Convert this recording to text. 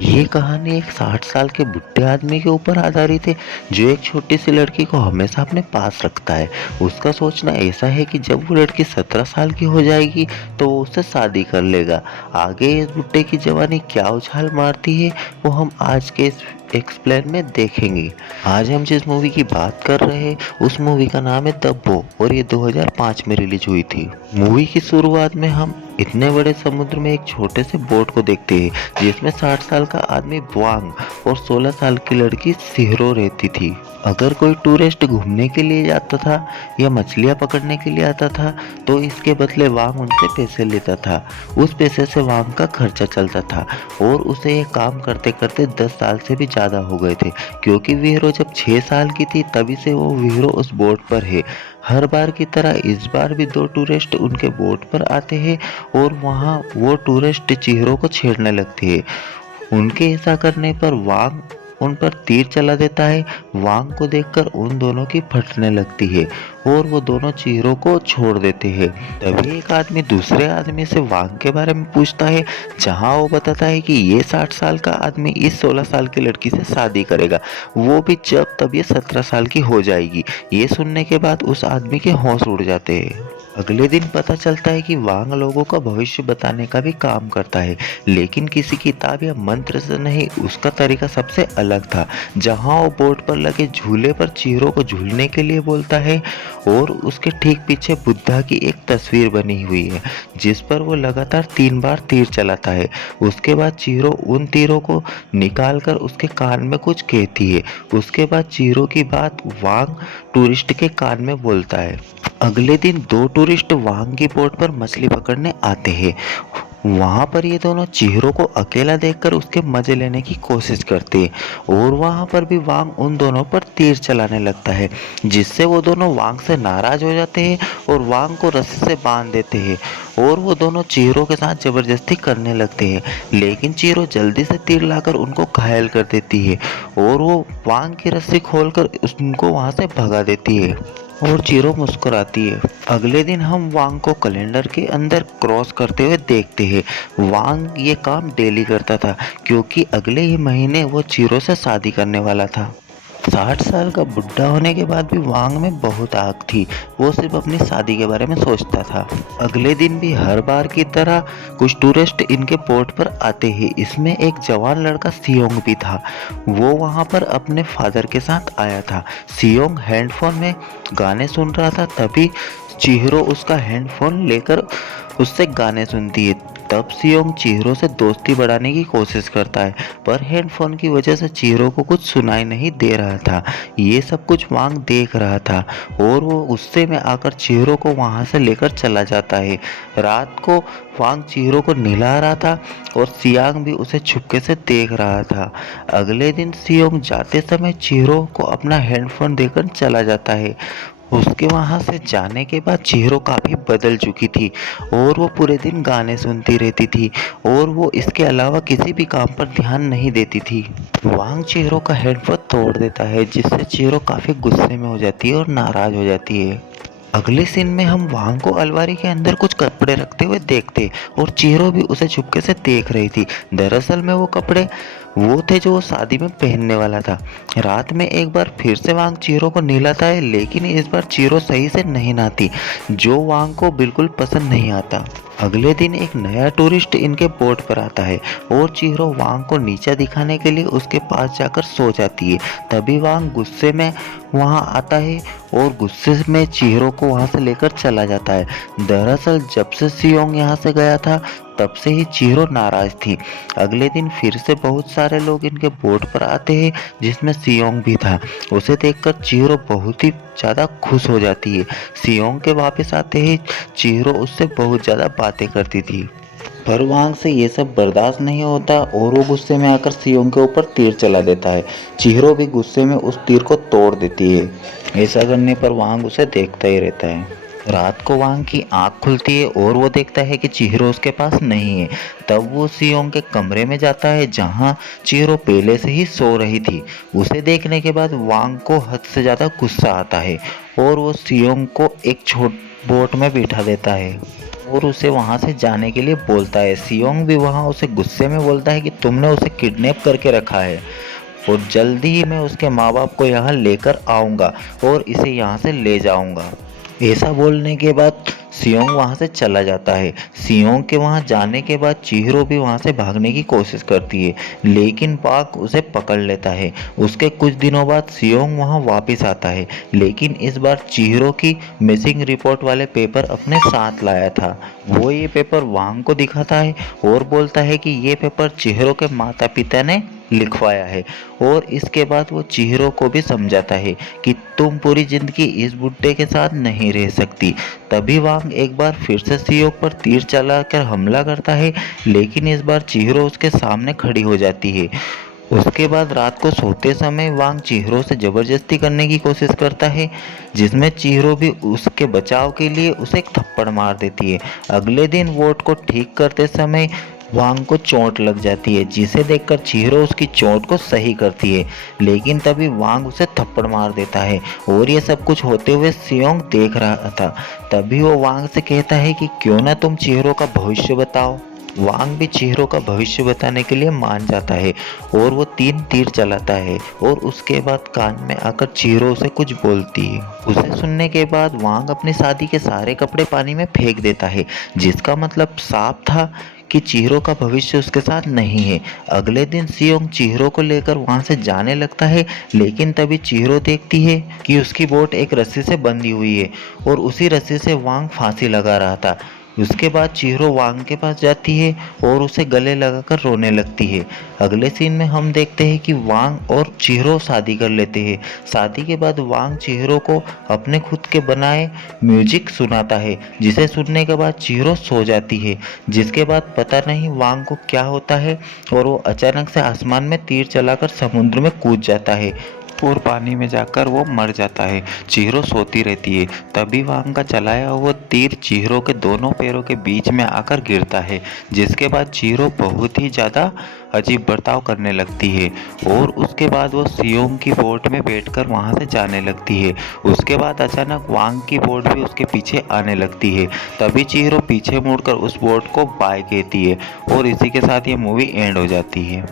ये कहानी एक 60 साल के बुढ़े आदमी के ऊपर आधारित है जो एक छोटी सी लड़की को हमेशा अपने पास रखता है। उसका सोचना ऐसा है कि जब वो लड़की 17 साल की हो जाएगी तो वो उससे शादी कर लेगा। आगे इस बुढ़े की जवानी क्या उछाल मारती है वो हम आज के इस एक्सप्लेन में देखेंगे। आज हम जिस मूवी की बात कर रहे हैं उस मूवी का नाम है दब्बो और ये 2005 में रिलीज हुई थी। मूवी की शुरुआत में हम इतने बड़े समुद्र में एक छोटे से बोट को देखते हैं जिसमें 60 साल का आदमी वांग और 16 साल की लड़की सिहरो रहती थी। अगर कोई टूरिस्ट घूमने के लिए जाता था या मछलियां पकड़ने के लिए आता था तो इसके बदले वांग उनसे पैसे लेता था। उस पैसे से वांग का खर्चा चलता था और उसे ये काम करते करते 10 साल से भी ज़्यादा हो गए थे, क्योंकि वीरो जब 6 साल की थी तभी से वो वीरो उस बोट पर है। हर बार की तरह इस बार भी दो टूरिस्ट उनके बोट पर आते हैं और वहाँ वो टूरिस्ट चेहरों को छेड़ने लगते हैं। उनके ऐसा करने पर वांग उन पर तीर चला देता है। वांग को देखकर उन दोनों की फटने लगती है और वो दोनों चीरों को छोड़ देते हैं। तभी एक आदमी दूसरे आदमी से वांग के बारे में पूछता है, जहां वो बताता है कि ये 60 साल का आदमी इस 16 साल की लड़की से शादी करेगा, वो भी जब तब ये 17 साल की हो जाएगी। ये सुनने के बाद उस आदमी के होश उड़ जाते हैं। अगले दिन पता चलता है कि वांग लोगों का भविष्य बताने का भी काम करता है, लेकिन किसी किताब या मंत्र से नहीं। उसका तरीका सबसे अलग था। जहां वो बोर्ड पर लगे झूले पर चीरों को झूलने के लिए बोलता है और उसके ठीक पीछे बुद्धा की एक तस्वीर बनी हुई है जिस पर वो लगातार 3 बार तीर चलाता है। उसके बाद चीरों उन तीरों को निकाल कर उसके कान में कुछ कहती है। उसके बाद चीरों की बात वांग टूरिस्ट के कान में बोलता है। अगले दिन दो टूरिस्ट वांग की बोट पर मछली पकड़ने आते हैं। वहां पर ये दोनों चेहरों को अकेला देखकर उसके मजे लेने की कोशिश करते हैं और वहां पर भी वांग उन दोनों पर तीर चलाने लगता है, जिससे वो दोनों वांग से नाराज हो जाते हैं और वांग को रस्सी से बांध देते हैं और वो दोनों चेहरों के साथ जबरदस्ती करने लगते हैं। लेकिन चेहरों जल्दी से तीर लाकर उनको घायल कर देती है और वो वांग की रस्सी खोलकर उनको वहां से भगा देती है और चीरो मुस्कुराती है। अगले दिन हम वांग को कैलेंडर के अंदर क्रॉस करते हुए देखते हैं। वांग ये काम डेली करता था क्योंकि अगले ही महीने वो चीरो से शादी करने वाला था। 60 साल का बुढ़ा होने के बाद भी वांग में बहुत आग थी। वो सिर्फ अपनी शादी के बारे में सोचता था। अगले दिन भी हर बार की तरह कुछ टूरिस्ट इनके पोर्ट पर आते ही इसमें एक जवान लड़का सियोंग भी था। वो वहां पर अपने फादर के साथ आया था। सियोंग हेडफोन में गाने सुन रहा था, तभी चिहिरो उसका हेडफोन लेकर उससे गाने सुनती है। तब सियोंग चिहिरो से दोस्ती बढ़ाने की कोशिश करता है, पर हेडफोन की वजह से चिहिरो को कुछ सुनाई नहीं दे रहा था। ये सब कुछ वांग देख रहा था और वो गुस्से में आकर चिहिरो को वहां से लेकर चला जाता है। रात को वांग चिहिरो को नहला रहा था और सियांग भी उसे छुपके से देख रहा था। अगले दिन सियोंग जाते समय चिहिरो को अपना हेडफोन देकर चला जाता है। उसके वहां से जाने के बाद चिहिरो काफी बदल चुकी थी और वो पूरे दिन गाने सुनती रहती थी और वो इसके अलावा किसी भी काम पर ध्यान नहीं देती थी। वांग चिहिरो का हेडफोन तोड़ देता है जिससे चिहिरो काफी गुस्से में हो जाती है और नाराज हो जाती है। अगले सीन में हम वांग को अलमारी के अंदर कुछ कपड़े रखते हुए देखते और चिहिरो भी उसे चुपके से देख रही थी। दरअसल में वो कपड़े वो थे जो वो शादी में पहनने वाला था। रात में एक बार फिर से वांग चिहिरो को नहलाता है, लेकिन इस बार चिहिरो सही से नहीं नहाती, जो वांग को बिल्कुल पसंद नहीं आता। अगले दिन एक नया टूरिस्ट इनके बोट पर आता है और चिहिरो वांग को नीचा दिखाने के लिए उसके पास जाकर सो जाती है। तभी वांग गुस्से में वहां आता है और गुस्से में चिहिरो को वहां से लेकर चला जाता है। दरअसल जब से सियोंग यहाँ से गया था तब से ही चिहिरो नाराज थी। अगले दिन फिर से बहुत सारे लोग इनके बोट पर आते हैं जिसमें सियोंग भी था। उसे देखकर चिहिरो बहुत ही ज़्यादा खुश हो जाती है। सियोंग के वापस आते ही चिहिरो उससे बहुत ज़्यादा बातें करती थी, पर वांग से ये सब बर्दाश्त नहीं होता और वो गुस्से में आकर सियोंग के ऊपर तीर चला देता है। चिहिरो भी गुस्से में उस तीर को तोड़ देती है। ऐसा करने पर वांग उसे देखता ही रहता है। रात को वांग की आंख खुलती है और वो देखता है कि चिहिरो उसके पास नहीं है। तब वो सियोंग के कमरे में जाता है जहां चिहिरो पहले से ही सो रही थी। उसे देखने के बाद वांग को हद से ज़्यादा गुस्सा आता है और वो सियोंग को एक छोट बोट में बिठा देता है और उसे वहाँ से जाने के लिए बोलता है। सियोंग भी वहाँ उसे गुस्से में बोलता है कि तुमने उसे किडनैप करके रखा है और जल्दी ही मैं उसके माँ बाप को यहाँ लेकर आऊँगा और इसे यहाँ से ले जाऊँगा। ऐसा बोलने के बाद सियोंग वहाँ से चला जाता है। सियोंग के वहाँ जाने के बाद चिहिरो भी वहाँ से भागने की कोशिश करती है, लेकिन बाघ उसे पकड़ लेता है। उसके कुछ दिनों बाद सियोंग वहाँ वापस आता है, लेकिन इस बार चिहिरो की मिसिंग रिपोर्ट वाले पेपर अपने साथ लाया था। वो ये पेपर वांग को दिखाता है और बोलता है कि ये पेपर चिहिरो के माता पिता ने लिखवाया है और इसके बाद वो चिहिरो को भी समझाता है कि तुम पूरी जिंदगी इस बुड्ढे के साथ नहीं रह सकती। तभी वांग एक बार फिर से सियोंग पर तीर चलाकर हमला करता है, लेकिन इस बार चिहिरो उसके सामने खड़ी हो जाती है। उसके बाद रात को सोते समय वांग चिहिरो से जबरदस्ती करने की कोशिश करता है, जिसमें चिहिरो भी उसके बचाव के लिए उसे एक थप्पड़ मार देती है। अगले दिन वोट को ठीक करते समय वांग को चोट लग जाती है, जिसे देखकर चिहिरो उसकी चोट को सही करती है, लेकिन तभी वांग उसे थप्पड़ मार देता है और ये सब कुछ होते हुए सियोंग देख रहा था। तभी वो वांग से कहता है कि क्यों ना तुम चिहिरो का भविष्य बताओ। वांग भी चिहिरो का भविष्य बताने के लिए मान जाता है और वो 3 तीर चलाता है और उसके बाद कान में आकर चिहिरो उसे कुछ बोलती है। उसे सुनने के बाद वांग अपनी शादी के सारे कपड़े पानी में फेंक देता है, जिसका मतलब साफ था कि चिहिरो का भविष्य उसके साथ नहीं है। अगले दिन सियोंग चिहिरो को लेकर वहां से जाने लगता है, लेकिन तभी चिहिरो देखती है कि उसकी बोट एक रस्सी से बंधी हुई है और उसी रस्सी से वांग फांसी लगा रहा था। उसके बाद चिहिरो वांग के पास जाती है और उसे गले लगाकर रोने लगती है। अगले सीन में हम देखते हैं कि वांग और चिहिरो शादी कर लेते हैं। शादी के बाद वांग चिहिरो को अपने खुद के बनाए म्यूजिक सुनाता है, जिसे सुनने के बाद चिहिरो सो जाती है। जिसके बाद पता नहीं वांग को क्या होता है और वो अचानक से आसमान में तीर चलाकर समुद्र में कूद जाता है और पानी में जाकर वो मर जाता है। चिहिरो सोती रहती है। तभी वांग का चलाया हुआ तीर चिहिरो के दोनों पैरों के बीच में आकर गिरता है, जिसके बाद चिहिरो बहुत ही ज़्यादा अजीब बर्ताव करने लगती है और उसके बाद वो सियोंग की बोट में बैठकर वहाँ से जाने लगती है। उसके बाद अचानक वांग की बोट भी उसके पीछे आने लगती है। तभी चिहिरो पीछे मुड़कर उस बोट को बाय कहती है और इसी के साथ ये मूवी एंड हो जाती है।